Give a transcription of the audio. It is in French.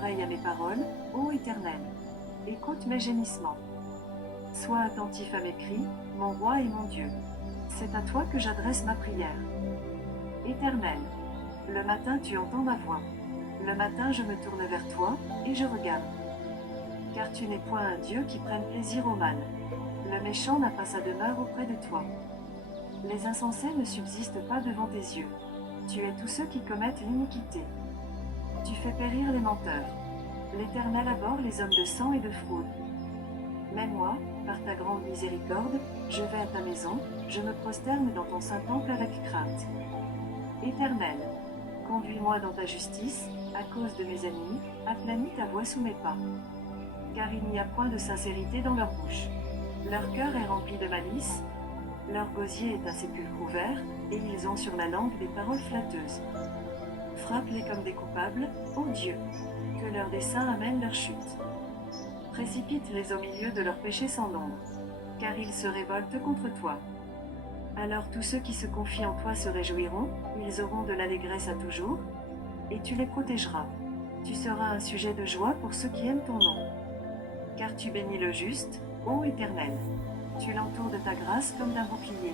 l'oreille à mes paroles, ô Éternel. Écoute mes gémissements. Sois attentif à mes cris, mon roi et mon Dieu. C'est à toi que j'adresse ma prière. Éternel, le matin tu entends ma voix. Le matin je me tourne vers toi, et je regarde. Car tu n'es point un Dieu qui prenne plaisir au mal. Le méchant n'a pas sa demeure auprès de toi. Les insensés ne subsistent pas devant tes yeux. Tu es tous ceux qui commettent l'iniquité. Tu fais périr les menteurs. L'Éternel abhorre les hommes de sang et de fraude. Mais moi, par ta grande miséricorde, je vais à ta maison, je me prosterne dans ton saint temple avec crainte. Éternel, conduis-moi dans ta justice, à cause de mes ennemis, aplanis ta voix sous mes pas. Car il n'y a point de sincérité dans leur bouche. Leur cœur est rempli de malice, leur gosier est un sépulcre ouvert, et ils ont sur la langue des paroles flatteuses. Frappe-les comme des coupables, ô Dieu, que leurs desseins amènent leur chute. Précipite-les au milieu de leurs péchés sans nombre, car ils se révoltent contre toi. Alors tous ceux qui se confient en toi se réjouiront, ils auront de l'allégresse à toujours, et tu les protégeras. Tu seras un sujet de joie pour ceux qui aiment ton nom. Car tu bénis le juste, ô Éternel. Tu l'entoures de ta grâce comme d'un bouclier.